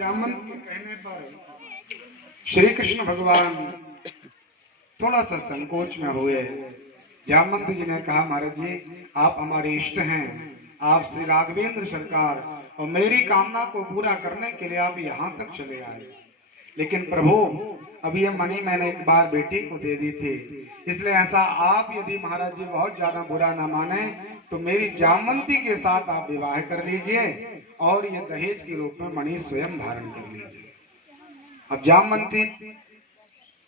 जामवंत के कहने पर श्री कृष्ण भगवान थोड़ा सा संकोच में हुए। जामवंत जी ने कहा, महाराज जी आप हमारे इष्ट हैं, आप श्री राघवेंद्र सरकार और मेरी कामना को पूरा करने के लिए आप यहाँ तक चले आए, लेकिन प्रभु अभी ये मणि मैंने एक बार बेटी को दे दी थी, इसलिए ऐसा आप यदि महाराज जी बहुत ज्यादा बुरा ना माने तो मेरी जामवंती के साथ आप विवाह कर लीजिए और ये दहेज के रूप में मणि स्वयं धारण कर लीजिए। अब जामवंती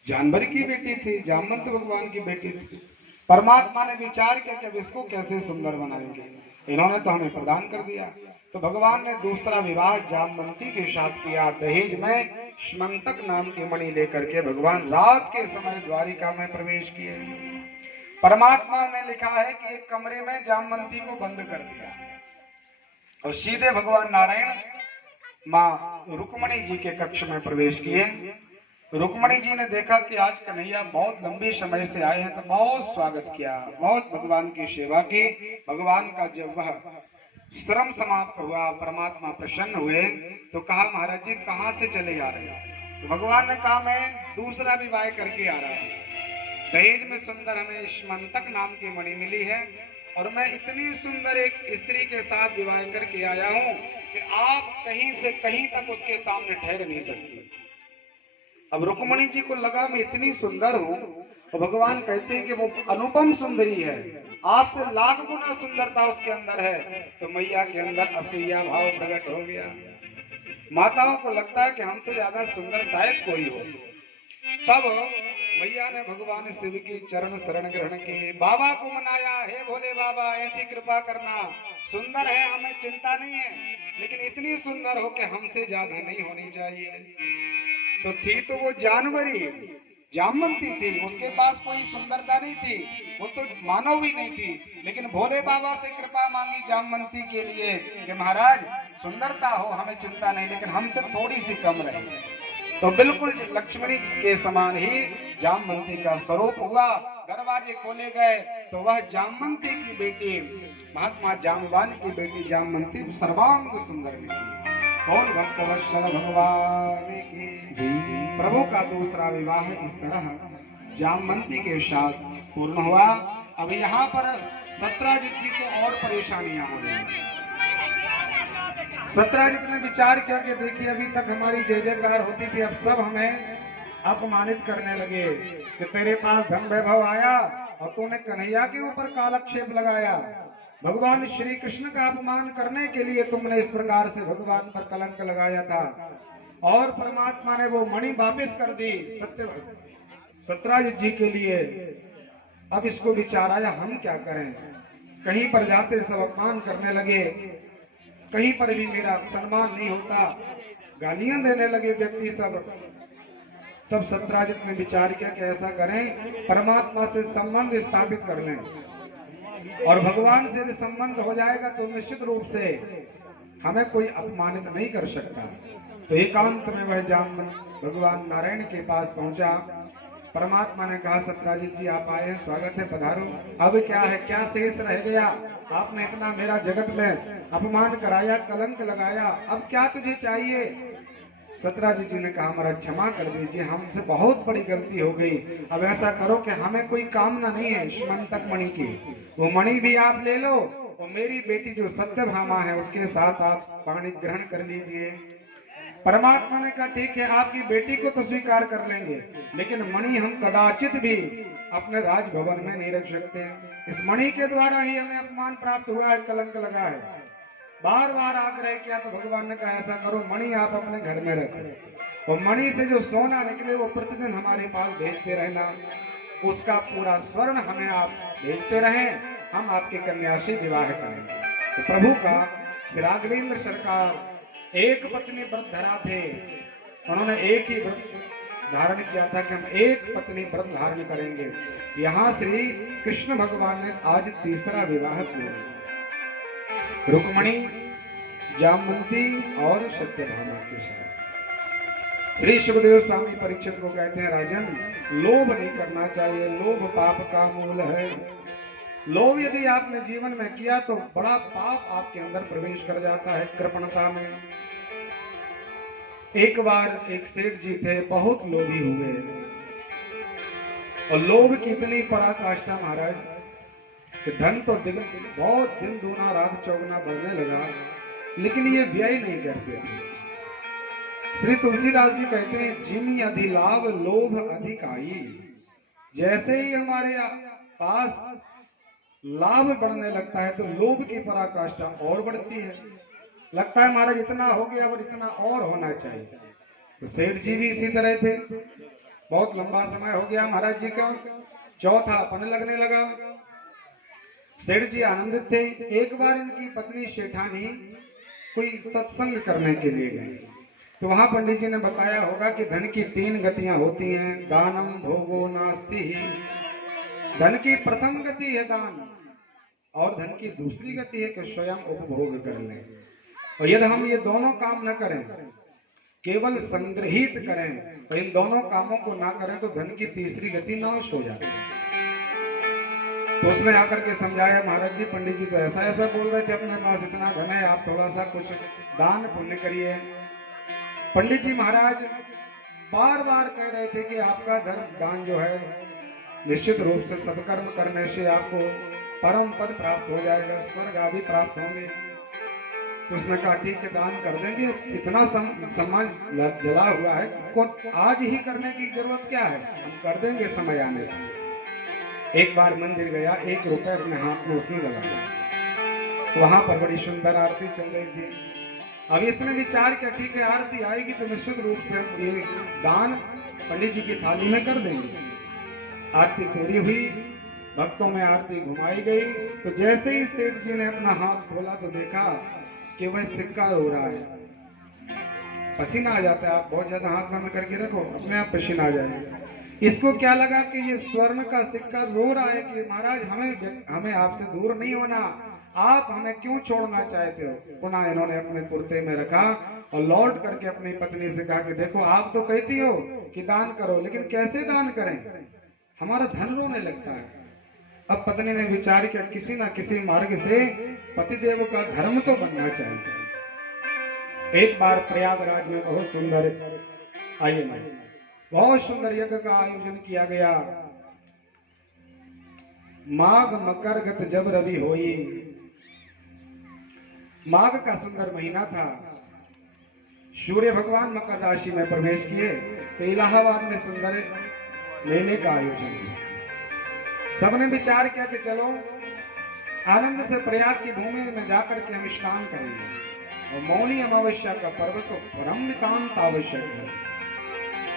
जानवर की बेटी थी, जामवंत भगवान की बेटी थी। परमात्मा ने विचार किया कि अब इसको कैसे सुंदर बनाएंगे, इन्होंने तो हमें प्रदान कर दिया, तो भगवान ने दूसरा विवाह जामवंती के साथ किया। दहेज में स्मंतक नाम की मणि लेकर के भगवान रात के समय द्वारिका में प्रवेश किए। परमात्मा ने लिखा है कि एक कमरे में जामवंती को बंद कर दिया और सीधे भगवान नारायण माँ रुक्मणी जी के कक्ष में प्रवेश किए। रुक्मणी जी ने देखा कि आज कन्हैया बहुत लंबे समय से आए हैं, तो बहुत स्वागत किया, बहुत भगवान की सेवा की। भगवान का जब वह श्रम समाप्त हुआ, परमात्मा प्रसन्न हुए, तो कहा, महाराज जी कहाँ से चले आ रहे हैं? तो भगवान ने कहा, मैं दूसरा विवाह करके आ रहा हूँ, दहेज में सुंदर हमें स्मंतक नाम की मणि मिली है और मैं इतनी सुंदर एक स्त्री के साथ विवाह करके आया हूँ कि आप कहीं से कहीं तक उसके सामने ठहर नहीं सकती। अब रुक्मणी जी को लगा मैं इतनी सुंदर हूँ, और भगवान कहते हैं कि वो अनुपम सुंदरी है, आपसे लाख गुना सुंदरता उसके अंदर है। तो मैया के अंदर असूया भाव प्रकट हो गया। माताओं को लगता है कि हमसे ज्यादा सुंदर शायद कोई हो। तब मैया ने भगवान शिव की चरण शरण ग्रहण की, बाबा को मनाया, हे भोले बाबा ऐसी कृपा करना, सुंदर है हमें चिंता नहीं है, लेकिन इतनी सुंदर हो कि हमसे ज्यादा नहीं होनी चाहिए। तो थी तो वो जानवरी जामवंती थी, उसके पास कोई सुंदरता नहीं थी, वो तो मानव ही नहीं थी, लेकिन भोले बाबा से कृपा मांगी जामवंती के लिए कि महाराज सुंदरता हो हमें चिंता नहीं, लेकिन हमसे थोड़ी सी कम रहे। तो बिल्कुल लक्ष्मणी के समान ही जामवंती का स्वरूप हुआ। दरवाजे खोले गए तो वह जामवंती की बेटी, महात्मा जामवान की बेटी जामवंती सर्वांग सुंदर निकली। कौन भक्त वत्सल भगवान की। प्रभु का दूसरा विवाह इस तरह जामवंती के साथ पूर्ण हुआ। अब यहाँ पर सत्राजित जी को और परेशानियां हो रही। सत्राजित ने विचार किया कि देखिए अभी तक हमारी जय जयकार होती थी, अब सब हमें अपमानित करने लगे कि तेरे पास धन वैभव आया और तूने कन्हैया के ऊपर कालक्षेप लगाया, भगवान श्री कृष्ण का अपमान करने के लिए तुमने इस प्रकार से भगवान पर कलंक लगाया था, और परमात्मा ने वो मणि वापिस कर दी सत्राजित जी के लिए। अब इसको विचार आया हम क्या करें, कहीं पर जाते सब अपमान करने लगे, कहीं पर भी मेरा सम्मान नहीं होता, गालियां देने लगे व्यक्ति सब। तब सत्राजित ने विचार किया कि ऐसा करें, परमात्मा से संबंध स्थापित कर लें, और भगवान से यदि संबंध हो जाएगा तो निश्चित रूप से हमें कोई अपमानित नहीं कर सकता। तो एकांत में वह जामवंत भगवान नारायण के पास पहुंचा। परमात्मा ने कहा, सत्राजित जी आप आए हैं, स्वागत है, पधारो। अब क्या है, क्या शेष रह गया, आपने इतना मेरा जगत में अपमान कराया, कलंक लगाया, अब क्या तुझे चाहिए? सत्राजित जी ने कहा, हमारा क्षमा कर दीजिए, हमसे बहुत बड़ी गलती हो गई, अब ऐसा करो कि हमें कोई कामना नहीं है स्मंतक मणि की, वो मणि भी आप ले लो और मेरी बेटी जो सत्यभामा है उसके साथ आप पाणी ग्रहण कर लीजिए। परमात्मा ने कहा, ठीक है, आपकी बेटी को तो स्वीकार कर लेंगे, लेकिन मणि हम कदाचित भी अपने राजभवन में नहीं रख सकते, इस मणि के द्वारा ही हमें अपमान प्राप्त हुआ है, कलंक लगा है। बार बार आग्रह किया तो भगवान ने कहा, ऐसा करो मणि आप अपने घर में रखो, और मणि से जो सोना निकले वो प्रतिदिन हमारे पास भेजते रहना, उसका पूरा स्वर्ण हमें आप भेजते रहें, हम आपकी कन्या से विवाह करेंगे। तो प्रभु का राघवेंद्र सरकार एक पत्नी व्रत धरा थे, उन्होंने एक ही व्रत धारण किया था कि हम एक पत्नी व्रत धारण करेंगे। यहाँ श्री कृष्ण भगवान ने आज तीसरा विवाह किया, रुक्मणी जामवंती और सत्यभामा के साथ। श्री सुखदेव स्वामी परीक्षित को कहते हैं, राजन लोभ नहीं करना चाहिए, लोभ पाप का मूल है। लोभ यदि आपने जीवन में किया तो बड़ा पाप आपके अंदर प्रवेश कर जाता है, कृपणता में। एक बार एक सेठ जी थे, बहुत लोभी हुए, और लोभ की इतनी पराकाष्ठा महाराज कि धन तो बहुत दिन दूना रात चौगुना बढ़ने लगा, लेकिन ये व्यय नहीं करते थे। श्री तुलसीदास जी कहते हैं, जिम अधिलाभ लोभ अधिकाई। जैसे ही हमारे पास लाभ बढ़ने लगता है तो लोभ की पराकाष्ठा और बढ़ती है। लगता है महाराज इतना हो गया और इतना और होना चाहिए। तो सेठ जी भी इसी तरह थे। बहुत लंबा समय हो गया महाराज जी का, चौथापन लगने लगा। सेठ जी आनंदित थे। एक बार इनकी पत्नी शेठानी कोई सत्संग करने के लिए गई, तो वहां पंडित जी ने बताया होगा कि धन की 3 गतियां होती हैं, दानम भोगो नास्ति। धन की प्रथम गति है दान, और धन की दूसरी गति है कि स्वयं उपभोग कर लें। और यदि हम ये दोनों काम न करें, केवल संग्रहित करें, तो इन दोनों कामों को ना करें तो धन की तीसरी गति नाश हो जाती है। तो उसने आकर के समझाया, महाराज जी पंडित जी तो ऐसा ऐसा बोल रहे थे, अपने पास इतना धन है, आप थोड़ा सा कुछ दान पुण्य करिए। पंडित जी महाराज बार बार कह रहे थे कि आपका धर्म दान जो है निश्चित रूप से सत्कर्म करने से आपको परम पद प्राप्त हो जाएगा, स्वर्ग आदि प्राप्त होंगे। तो उसने कहा ठीक है, दान कर देंगे, इतना सम्मान जला हुआ है को आज ही करने की जरूरत क्या है, हम कर देंगे समय आने पर। एक बार मंदिर गया, 1 रुपए अपने हाथ में उसने लगाया। वहां पर बड़ी सुंदर आरती चल रही थी। अब इसने विचार किया ठीक है, आरती आएगी तो निश्चित रूप से हम ये दान पंडित जी की थाली में कर देंगे। आरती पूरी हुई, भक्तों में आरती घुमाई गई। तो जैसे ही सेठ जी ने अपना हाथ खोला तो देखा कि वह सिक्का रो रहा है। पसीना आ जाता है, आप बहुत ज्यादा हाथ बंद करके रखो, अपने आप पसीना आ जाएगा। इसको क्या लगा कि ये स्वर्ण का सिक्का रो रहा है कि महाराज हमें आपसे दूर नहीं होना, आप हमें क्यों छोड़ना चाहते हो। पुनः इन्होंने अपने कुर्ते में रखा और लौट करके अपनी पत्नी से कहा कि देखो आप तो कहती हो कि दान करो, लेकिन कैसे दान करें, हमारा धन रोने लगता है। अब पत्नी ने विचार किया किसी ना किसी मार्ग से पतिदेव का धर्म तो बनना चाहिए। एक बार प्रयागराज में बहुत सुंदर बहुत सुंदर यज्ञ का आयोजन किया गया। माघ मकर गत जब रवि होई, माघ का सुंदर महीना था। सूर्य भगवान मकर राशि में प्रवेश किए तो इलाहाबाद में सुंदर मेले का आयोजन किया। सबने विचार किया कि चलो आनंद से प्रयाग की भूमि में जाकर के हम स्नान करेंगे, और मौनी अमावस्या का पर्व तो परम नितांत आवश्यक है।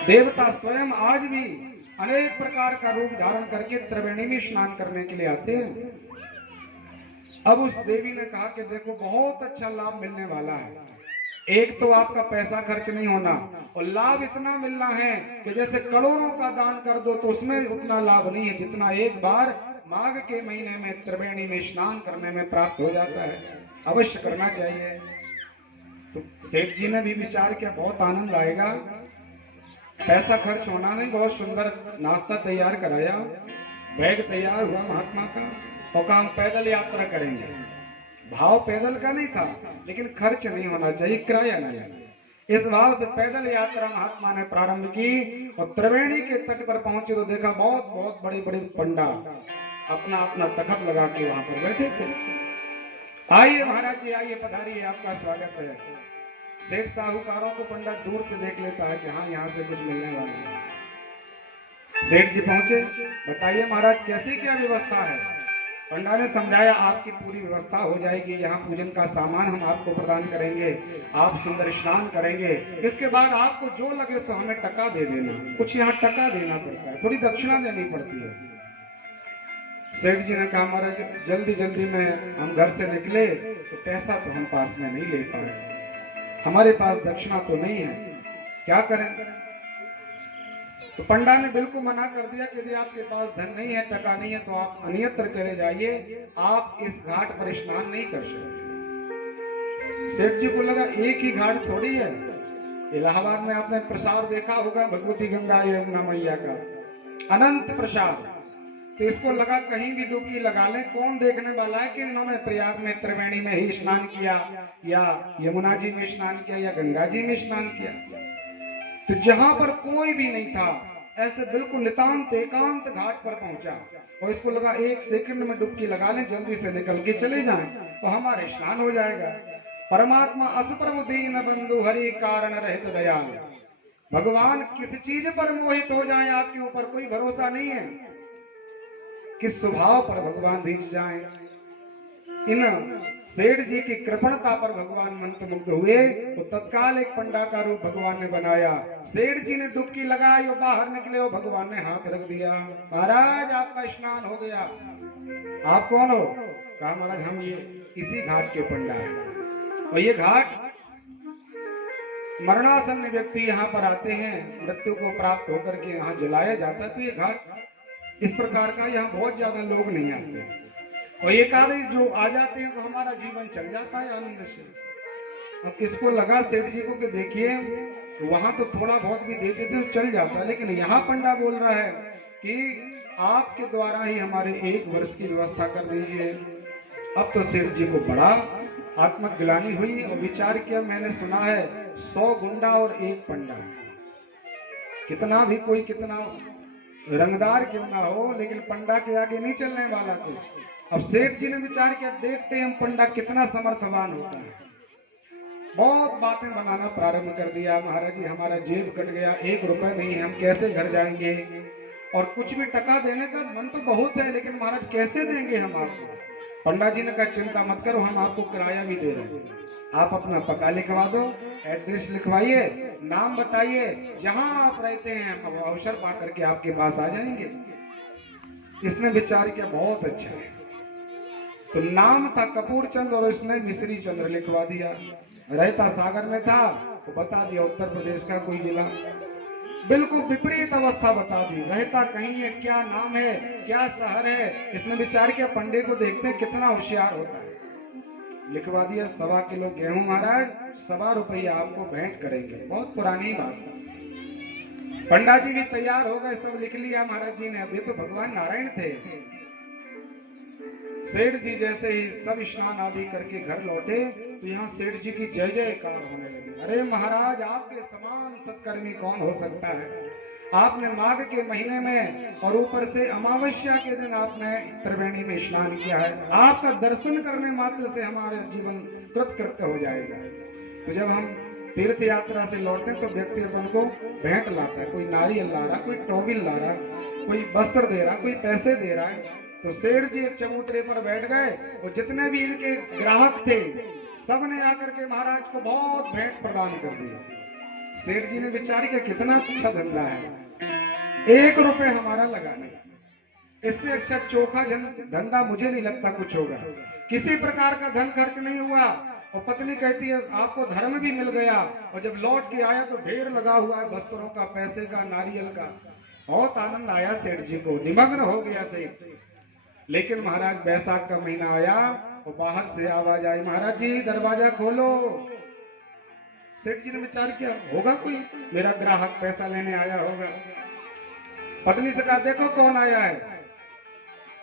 देवता स्वयं आज भी अनेक प्रकार का रूप धारण करके त्रिवेणी में स्नान करने के लिए आते हैं। अब उस देवी ने कहा कि देखो बहुत अच्छा लाभ मिलने वाला है। एक तो आपका पैसा खर्च नहीं होना, और लाभ इतना मिलना है कि जैसे करोड़ों का दान कर दो तो उसमें उतना लाभ नहीं है जितना एक बार माघ के महीने में त्रिवेणी में स्नान करने में प्राप्त हो जाता है। अवश्य करना चाहिए। तो सेठ जी ने भी विचार किया बहुत आनंद आएगा, पैसा खर्च होना नहीं, बहुत सुंदर नाश्ता तैयार कराया, बैग तैयार हुआ महात्मा का, और कहा हम पैदल यात्रा करेंगे। भाव पैदल का नहीं था, लेकिन खर्च नहीं होना चाहिए, किराया नहीं है। इस भाव से पैदल यात्रा महात्मा ने प्रारंभ की, और त्रिवेणी के तट पर पहुंचे तो देखा बहुत बहुत बड़े बड़े पंडा अपना अपना तखत लगा के वहां पर बैठे थे। आइए महाराज जी, आइए पधारिए, आपका स्वागत है। सेठ साहूकारों को पंडा दूर से देख लेता है कि हाँ यहाँ से कुछ मिलने वाला है। सेठ जी पहुंचे, बताइए महाराज कैसी क्या व्यवस्था है। पंडा ने समझाया आपकी पूरी व्यवस्था हो जाएगी, यहाँ पूजन का सामान हम आपको प्रदान करेंगे, आप सुंदर स्नान करेंगे, इसके बाद आपको जो लगे सो हमें टका दे देना। कुछ यहाँ टका देना पड़ता है, थोड़ी दक्षिणा देनी पड़ती है। सेठ जी ने कहा महाराज जल्दी जल्दी में हम घर से निकले तो पैसा तो हम पास में नहीं ले पाए, हमारे पास दक्षिणा तो नहीं है, क्या करें। तो पंडा ने बिल्कुल मना कर दिया कि यदि आपके पास धन नहीं है, टका नहीं है, तो आप अन्यत्र चले जाइए, आप इस घाट पर स्नान नहीं कर सकते। सेठ जी को लगा एक ही घाट थोड़ी है, इलाहाबाद में आपने प्रसाद देखा होगा भगवती गंगा यमुना मैया का, अनंत प्रसाद। तो इसको लगा कहीं भी डुबकी लगा ले, कौन देखने वाला है कि इन्होंने प्रयाग में त्रिवेणी में ही स्नान किया, या यमुना जी में स्नान किया, या गंगा जी में स्नान किया। तो जहां पर कोई भी नहीं था, ऐसे बिल्कुल नितांत एकांत घाट पर पहुंचा और इसको लगा 1 सेकंड में डुबकी लगा लें, जल्दी से निकल के चले जाएं तो हमारे स्नान हो जाएगा। परमात्मा असप्रभु दीन बंधु हरि कारण रहित दयाल। भगवान किस चीज पर मोहित हो जाए आपके ऊपर कोई भरोसा नहीं है, किस स्वभाव पर भगवान रीझ जाए। इन सेठ जी की कृपणता पर भगवान मंत्रमुग्ध हुए तो तत्काल एक पंडा का रूप भगवान ने बनाया। सेठ जी ने डुबकी लगाई और बाहर निकले और भगवान ने हाथ रख दिया, महाराज आपका स्नान हो गया। आप कौन हो? कहा महाराज हम ये इसी घाट के पंडा हैं और ये घाट मरणासन्न व्यक्ति यहाँ पर आते हैं, मृत्यु को प्राप्त होकर के यहाँ जलाया जाता है। तो ये घाट इस प्रकार का, यहाँ बहुत ज्यादा लोग नहीं आते और ये कार्य जो आ जाते हैं तो हमारा जीवन चल जाता है आनंद से। अब किसको लगा सेठ जी को कि देखिए वहां तो थोड़ा बहुत भी देते थे तो चल जाता, लेकिन यहाँ पंडा बोल रहा है कि आपके द्वारा ही हमारे 1 वर्ष की व्यवस्था कर दीजिए। अब तो सेठ जी को बड़ा आत्मग्लानि हुई और विचार किया, मैंने सुना है 100 गुंडा और 1 पंडा, कितना भी कोई कितना रंगदार क्यों ना हो लेकिन पंडा के आगे नहीं चलने वाला कुछ। अब सेठ जी ने विचार किया, देखते हैं हम पंडा कितना समर्थवान होता है। बहुत बातें बनाना प्रारंभ कर दिया, महाराज जी हमारा जेब कट गया, 1 रुपए नहीं है, हम कैसे घर जाएंगे, और कुछ भी टका देने का मन तो बहुत है लेकिन महाराज कैसे देंगे हम आपको। पंडा जी ने कहा चिंता मत करो, हम आपको किराया भी दे रहे हैं, आप अपना पता लिखवा दो, एड्रेस लिखवाइए, नाम बताइए, जहां आप रहते हैं हम अवसर पा करके आपके पास आ जाएंगे। इसने विचार किया बहुत अच्छा है, तो नाम था कपूर चंद और इसने मिश्री चंद्र लिखवा दिया। रहता सागर में था तो बता दिया उत्तर प्रदेश का कोई जिला, बिल्कुल विपरीत अवस्था बता दी, रहता कहीं है, क्या नाम है, क्या शहर है। इसने विचार किया पंडित को देखते हैं कितना होशियार होता है, लिखवा दिया 1.25 किलो गेहूं महाराज, 1.25 रुपया आपको भेंट करेंगे। बहुत पुरानी बात। पंडा जी भी तैयार हो गए, सब लिख लिया महाराज जी ने। अभी तो भगवान नारायण थे। सेठ जी जैसे ही सब स्नान आदि करके घर लौटे तो यहाँ सेठ जी की जय जयकार होने लगी। अरे महाराज आपके समान सत्कर्मी कौन हो सकता है, आपने माघ के महीने में और ऊपर से अमावस्या के दिन आपने त्रिवेणी में स्नान किया है, आपका दर्शन करने मात्र से हमारा जीवन कृतकृत्य हो जाएगा। तो जब हम तीर्थ यात्रा से लौटे तो व्यक्ति अपन को भेंट लाता है, कोई नारियल ला रहा, कोई टॉविल ला रहा, कोई वस्त्र दे रहा, कोई पैसे दे रहा है। तो सेठ जी एक चबूतरे पर बैठ गए और जितने भी इनके ग्राहक थे सब ने आकर के महाराज को बहुत भेंट प्रदान कर दिया। सेठ जी ने विचार किया कितना अच्छा धंधा है, 1 रुपए हमारा लगाने, इससे अच्छा चोखा धंधा मुझे नहीं लगता कुछ होगा। किसी प्रकार का धन खर्च नहीं हुआ और पत्नी कहती है आपको धर्म भी मिल गया। और जब लौट के आया तो ढेर लगा हुआ है वस्त्रों का, पैसे का, नारियल का। बहुत आनंद आया सेठ जी को, निमग्न हो गया सेठ। लेकिन महाराज बैसाख का महीना आया और बाहर से आवाज आई, महाराज जी दरवाजा खोलो। सेठ जी ने विचार किया होगा कोई मेरा ग्राहक पैसा लेने आया होगा। पत्नी से कहा देखो कौन आया है।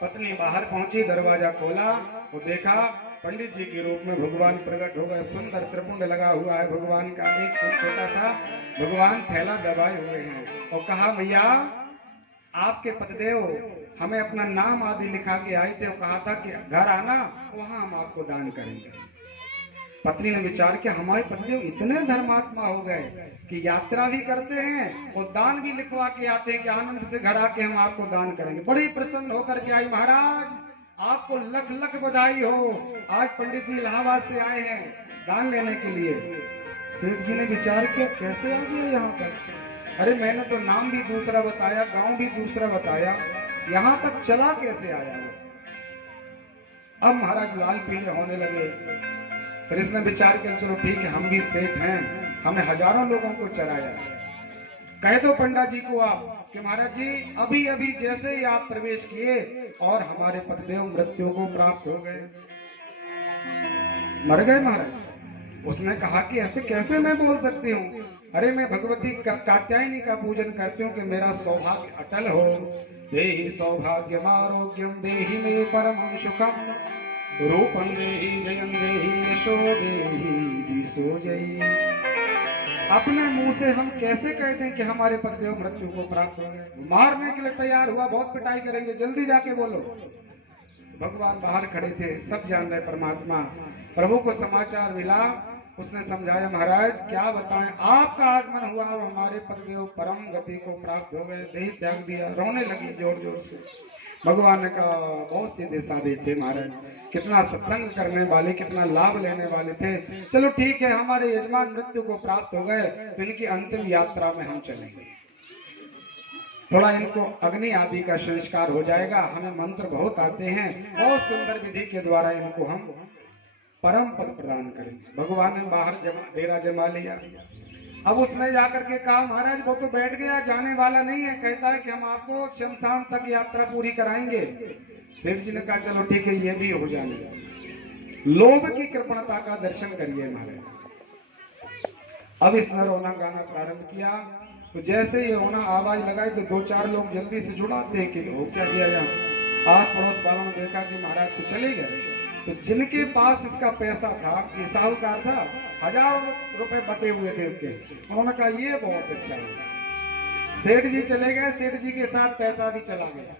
पत्नी बाहर पहुंची, दरवाजा खोला और देखा पंडित जी के रूप में भगवान प्रकट हो गए। सुंदर त्रिपुंड लगा हुआ है भगवान का, एक छोटा सा भगवान थैला दबाए हुए हैं और कहा भैया आपके पतिदेव हमें अपना नाम आदि लिखा के आए थे और कहा था कि घर आना वहां हम आपको दान करेंगे। पत्नी ने विचार किया हमारे पतिदेव इतने धर्मात्मा हो गए कि यात्रा भी करते हैं और दान भी लिखवा के आते हैं कि आनंद से घर आके हम आपको दान करेंगे। बड़ी प्रसन्न होकर के आई, महाराज आपको लख लख बधाई हो, आज पंडित जी इलाहाबाद से आए हैं दान लेने के लिए। सेठ जी ने विचार किया कैसे आ गया यहाँ पर, अरे मैंने तो नाम भी दूसरा बताया, गांव भी दूसरा बताया, यहाँ तक चला कैसे आया। अब महाराज लाल पीले होने लगे। फिर इसने विचार किया चलो ठीक है हम भी सेठ हैं, हमें हजारों लोगों को चराया। कह दो पंडा जी को आप कि महाराज जी अभी अभी जैसे ही आप प्रवेश किए और हमारे पतिदेव मृत्यु को प्राप्त हो गए, मर गए महाराज। उसने कहा कि ऐसे कैसे मैं बोल सकती हूँ, अरे मैं भगवती कात्यायनी का पूजन करती हूँ कि मेरा सौभाग्य अटल हो। देहि सौभाग्यम आरोग्यम देहि मे परमं सुखम रूपं देहि जयं देहि यशो देहि दिशो जयी। अपने मुंह से हम कैसे कहते हैं कि हमारे पतिदेव मृत्यु को प्राप्त हो गए। मारने के लिए तैयार हुआ, बहुत पिटाई करेंगे, जल्दी जाके बोलो। भगवान बाहर खड़े थे, सब जान रहे परमात्मा। प्रभु को समाचार मिला, उसने समझाया महाराज क्या बताएं, आपका आगमन हुआ और हमारे पतिदेव परम गति को प्राप्त हो गए, देह त्याग दिया। रोने लगी जोर जोर से। भगवान ने कहा बहुत सीधे साधे थे महाराज, कितना सत्संग करने वाले, कितना लाभ लेने वाले थे। चलो ठीक है, हमारे यजमान मृत्यु को प्राप्त हो गए तो इनकी अंतिम यात्रा में हम चलेंगे, थोड़ा इनको अग्नि आदि का संस्कार हो जाएगा। हमें मंत्र बहुत आते हैं, बहुत सुंदर विधि के द्वारा इनको हम परम पद प्रदान करेंगे। भगवान ने बाहर डेरा जमा लिया। अब उसने जाकर के कहा महाराज वो तो बैठ गया, जाने वाला नहीं है, कहता है कि हम आपको शमशान तक यात्रा पूरी कराएंगे। सेठ जी ने कहा चलो ठीक है, ये भी हो जाने। लोभ की कृपणता का दर्शन करिए महाराज। अब इसने रोना गाना प्रारंभ किया, तो जैसे ये रोना आवाज लगाई तो दो चार लोग जल्दी से जुड़ाते हैं कि हो क्या गया यहाँ। आस पड़ोस वालों ने देखा कि महाराज तो चले गए। तो जिनके पास इसका पैसा था, ये साहूकार था, 1000 रुपए बटे हुए थे इसके, उन्होंने कहा ये बहुत अच्छा है। सेठ जी चले गए, सेठ जी के साथ पैसा भी चला गया।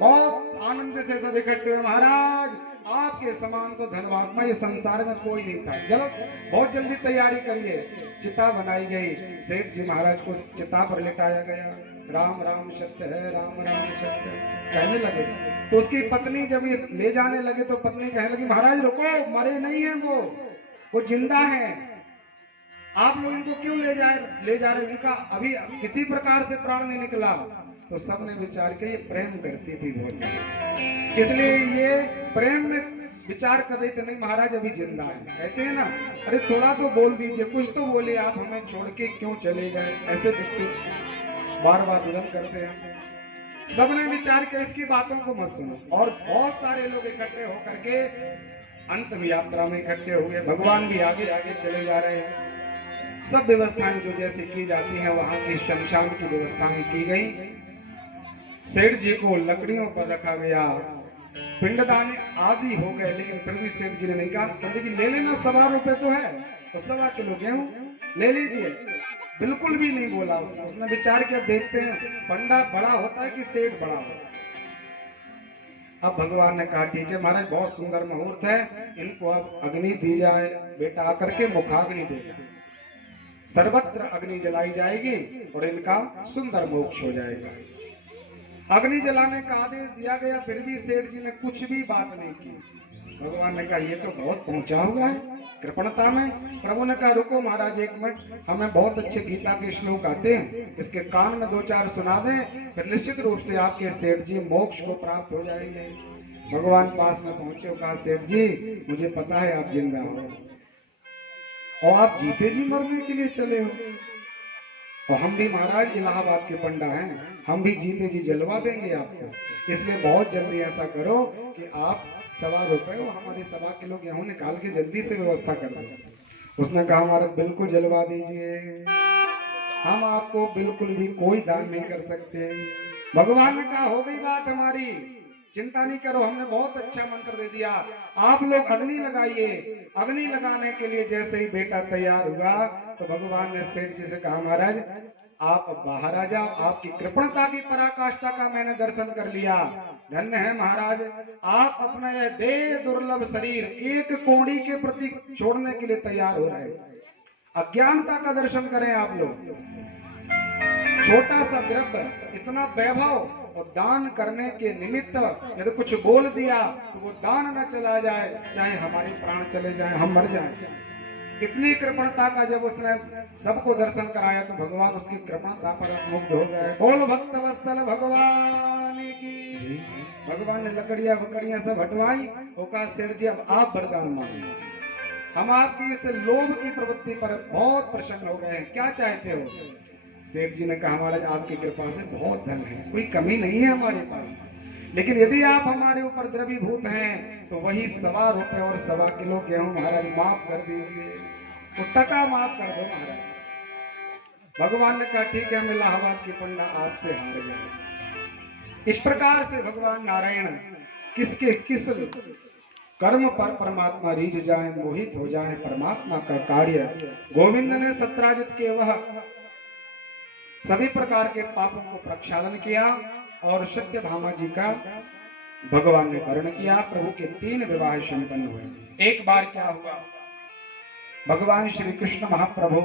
बहुत आनंद से सब इकट्ठे हुए, महाराज आपके समान तो धर्मात्मा ये संसार में कोई नहीं था, चलो बहुत जल्दी तैयारी करिए। चिता बनाई गई, सेठ जी महाराज को चिता पर लिटाया गया। राम राम सत्य है, राम राम सत्य है कहने लगे। तो उसकी पत्नी जब ये ले जाने लगे तो पत्नी कहने लगी महाराज रुको, मरे नहीं है वो जिंदा है, आप लोग इनको क्यों ले जा रहे, इनका अभी किसी प्रकार से प्राण नहीं निकला। तो सबने विचार किया ये प्रेम करती थी बहुत ज्यादा, इसलिए ये प्रेम में विचार कर रही थी, नहीं महाराज अभी जिंदा है। कहते हैं ना अरे थोड़ा तो बोल दीजिए, कुछ तो बोले, आप हमें छोड़ के क्यों चले गए। ऐसे व्यक्ति बार बार विलंब करते हैं। सबने विचार किया इसकी बातों को मत सुनो, और बहुत सारे लोग इकट्ठे होकर के अंतिम यात्रा में इकट्ठे हुए। भगवान भी आगे आगे चले जा रहे हैं। सब व्यवस्थाएं जो जैसे की जाती हैं वहां की शमशान की व्यवस्थाएं की गई। सेठ जी को लकड़ियों पर रखा गया, पिंडदान आदि हो गए, लेकिन फिर भी सेठ जी ने नहीं कहा पंडित जी ले लेना, 1.25 रुपए तो है, तो 1.25 किलो गेहूं ले लीजिए। बिल्कुल भी नहीं बोला उसने विचार किया देखते हैं पंडा बड़ा होता है कि सेठ बड़ा होता है। अब भगवान ने कहा ठीक है महाराज बहुत सुंदर मुहूर्त है, इनको अब अग्नि दी जाए। बेटा आकर के मुखाग्नि देगा, सर्वत्र अग्नि जलाई जाएगी और इनका सुंदर मोक्ष हो जाएगा। अग्नि जलाने का आदेश दिया गया, फिर भी सेठ जी ने कुछ भी बात नहीं की। भगवान ने कहा ये तो बहुत पहुंचा हुआ है कृपणता में। प्रभु ने कहा रुको महाराज एक मिनट, हमें बहुत अच्छे गीता के श्लोक आते हैं, इसके कान में 2-4 सुना दें, फिर निश्चित रूप से आपके सेठ जी मोक्ष को प्राप्त हो जाएंगे। भगवान पास में पहुंचे और कहा सेठ जी मुझे पता है आप जिंदा हो और आप जीते जी मरने के लिए चले हो, और हम भी महाराज इलाहाबाद के पंडा हैं, हम भी जीते जी जलवा देंगे आपको, इसलिए बहुत जल्दी ऐसा करो कि आप 1.25 रुपए और हमारे 1.25 किलो गेहूं निकाल के जल्दी से व्यवस्था कर दो। उसने कहा हमारा बिल्कुल जलवा दीजिए, हम आपको बिल्कुल भी कोई दान नहीं कर सकते। भगवान ने कहा हो गई बात हमारी, चिंता नहीं करो, हमने बहुत अच्छा मंत्र दे दिया, आप लोग अग्नि लगाइए। अग्नि लगाने के लिए जैसे ही बेटा तैयार हुआ तो भगवान ने सेठ जी से कहा महाराज आप बाहर आ जाओ, आपकी कृपणता की पराकाष्ठा का मैंने दर्शन कर लिया, धन्य है महाराज, आप अपना यह देह दुर्लभ शरीर एक कोड़ी के प्रति छोड़ने के लिए तैयार हो रहे। अज्ञानता का दर्शन करें आप लोग, छोटा सा द्रव्य इतना वैभव, और दान करने के निमित्त यदि कुछ बोल दिया तो वो दान न चला जाए, चाहे हमारे प्राण चले जाए, हम मर जाए। इतनी कृपणता का जब उसने सबको दर्शन कराया तो भगवान उसकी कृपणता पर मुग्ध हो गए। बोल भक्त वत्सल भगवान की। भगवान ने लकड़ियां वकड़ियां सब हटवाई, वो कहा सेठ जी अब आप वरदान मांगे, हम आपकी इस लोभ की प्रवृत्ति पर बहुत प्रसन्न हो गए हैं, क्या चाहते हो। सेठ जी ने कहा महाराज आपकी कृपा से बहुत धन है, कोई कमी नहीं है हमारे पास, लेकिन यदि आप हमारे ऊपर द्रवीभूत हैं तो वही 1.25 रुपए और 1.25 किलो गेहूं महाराज माफ कर दीजिए, तो टका माफ कर दो महाराज। भगवान ने कहा ठीक है हम इलाहाबाद के पंडा आपसे हार गए। इस प्रकार से भगवान नारायण किसके किस कर्म पर परमात्मा रीझ जाए, मोहित हो जाए परमात्मा का कार्य। गोविंद ने सत्राजित के वह सभी प्रकार के पापों को प्रक्षालन किया और सत्यभामा जी का भगवान ने वर्ण किया। प्रभु के 3 विवाह संपन्न हुए। एक बार क्या हुआ, भगवान श्री कृष्ण महाप्रभु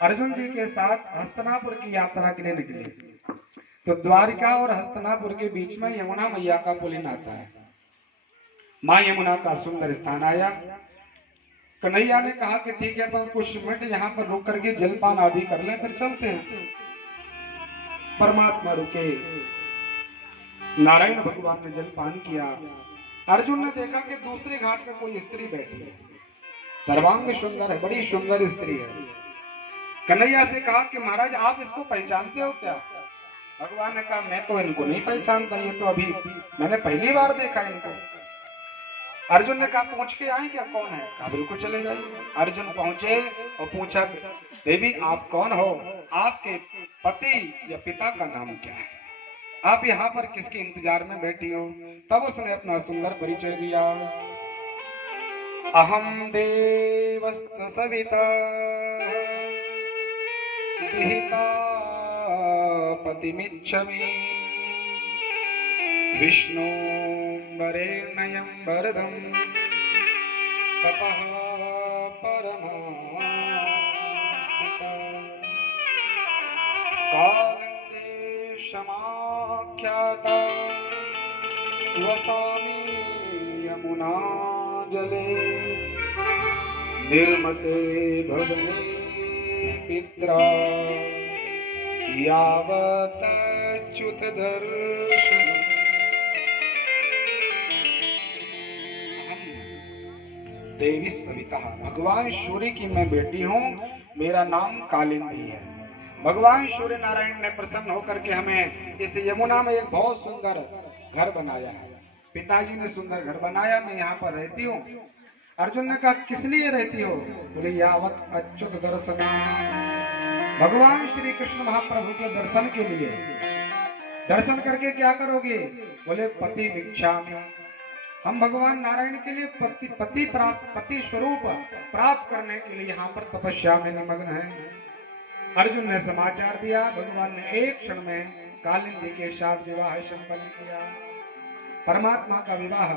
अर्जुन जी के साथ हस्तिनापुर की यात्रा के लिए निकले, तो द्वारिका और हस्तिनापुर के बीच में यमुना मैया का पुलिन आता है। माँ यमुना का सुंदर स्थान आया। कन्हैया ने कहा कि ठीक है, अपन कुछ मिनट यहाँ पर रुक करके जलपान आदि कर लें, फिर चलते हैं। परमात्मा रुके, नारायण भगवान ने जलपान किया। अर्जुन ने देखा कि दूसरे घाट में कोई स्त्री बैठी है, सर्वांग सुंदर है, बड़ी सुंदर स्त्री है। कन्हैया से कहा कि महाराज आप इसको पहचानते हो क्या? भगवान ने कहा मैं तो इनको नहीं पहचानता, ये तो अभी मैंने पहली बार देखा इनको। अर्जुन ने कहा पहुंच के आए क्या, कौन है? कहा बिल्कुल चले जाइए। अर्जुन पहुंचे और पूछा देवी आप कौन हो, आपके पति या पिता का नाम क्या है, आप यहाँ पर किसके इंतजार में बैठी हो? तब उसने अपना सुंदर परिचय दिया। अहम देवस्त सविता विहिता पतिमिच्छमि विष्णु वरेण्यं वरदं तपः परमास्थितम् कालस्य समाख्याता वसामि यमुना जले निर्मते भवने पित्रा यावत् अच्युत दर्शनम्। देवी सविता, भगवान सूर्य की मैं बेटी हूँ, मेरा नाम कालिंदी है। भगवान सूर्य नारायण ने प्रसन्न होकर के हमें इस यमुना में एक बहुत सुंदर घर बनाया है। पिताजी ने सुंदर घर बनाया, मैं यहाँ पर रहती हूँ। अर्जुन ने कहा किस लिए रहती हो? बोले यावत अच्युत दर्शन, भगवान श्री कृष्ण महाप्रभु के दर्शन के लिए। दर्शन करके क्या करोगे? बोले पति भिक्षामि, हम भगवान नारायण के लिए पति स्वरूप प्राप्त करने के लिए यहाँ पर तपस्या में निमग्न है। अर्जुन ने समाचार दिया। भगवान ने एक क्षण में कालिंदी के साथ विवाह संपन्न किया। परमात्मा का विवाह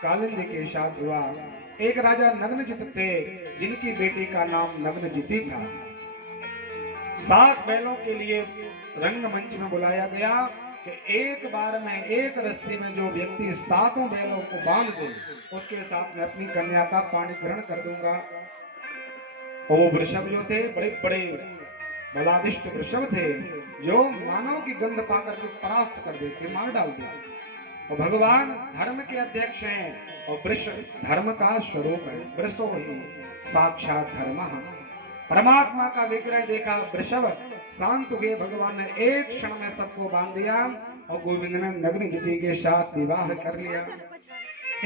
कालिंदी के साथ हुआ। एक राजा नग्नजित थे, जिनकी बेटी का नाम नग्नजिती था। 7 बैलों के लिए रंगमंच में बुलाया गया कि एक बार में एक रस्सी में जो व्यक्ति 7 बैलों को बांध दे, उसके साथ में अपनी कन्या का पाणी ग्रहण कर दूंगा। और वो वृषभ जो थे, बड़े बड़े बलादिष्ट वृषभ थे, जो मानव की गंध पाकर के परास्त कर देते, मार डालते। और भगवान धर्म के अध्यक्ष हैं और वृषभ धर्म का स्वरूप है। वृषो ही साक्षात धर्म। परमात्मा का विग्रह देखा वृषभ, शांत हुए। भगवान ने एक क्षण में सबको बांध दिया और गोविंद ने नग्नजिती के साथ विवाह कर लिया।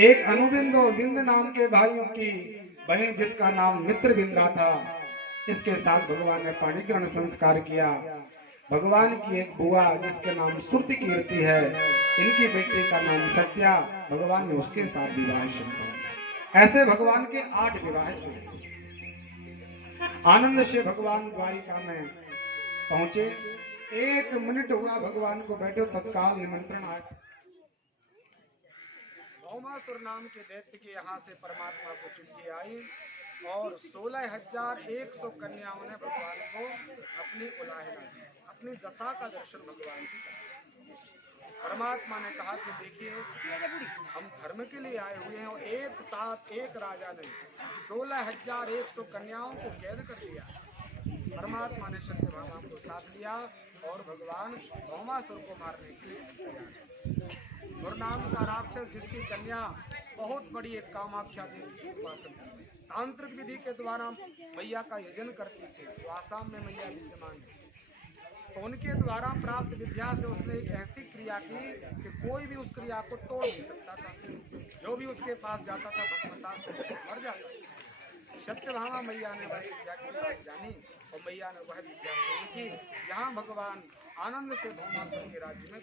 एक अनुबिंद और बिंद नाम के भाइयों की बहन, जिसका नाम मित्रविंदा था, इसके साथ भगवान ने पाणिग्रहण संस्कार किया। भगवान की एक बुआ जिसके नाम श्रुति कीर्ति है, इनकी बेटी का नाम सत्या, भगवान ने उसके साथ विवाह संपन्न। ऐसे भगवान के 8 विवाह हुए। आनंद से भगवान द्वारिका में पहुंचे। 1 मिनट हुआ भगवान को बैठे, तत्काल निमंत्रण आया। भौमासुर नाम के दैत्य के यहाँ से परमात्मा को चिट्ठी आई और 16,100 कन्याओं ने भगवान को अपनी उलाहना दी, अपनी दशा का दर्शन भगवान की। परमात्मा ने कहा कि देखिए, हम धर्म के लिए आए हुए हैं और एक साथ एक राजा ने 16,100 कन्याओं को कैद कर लिया। परमात्मा ने सत्यभामा को साथ लिया और भगवान भौमासुर को मारने के लिए नाम का राक्षस, जिसकी कन्या बहुत बड़ी एक कामाख्या देवी की उपासना करती, तांत्रिक विधि के द्वारा मैया का यजन करती थी, जो आसाम में मैया विद्यमान है। तो उनके द्वारा प्राप्त विद्या से उसने एक ऐसी क्रिया की कि कोई भी उस क्रिया को तोड़ नहीं सकता था। जो भी उसके पास जाता था भस्मसात मर जाता था। सत्यभामा मैया ने वह विद्या की बात जानी और मैया ने वह विद्या की। यहाँ भगवान आनंद से भौमासुर के राज्य में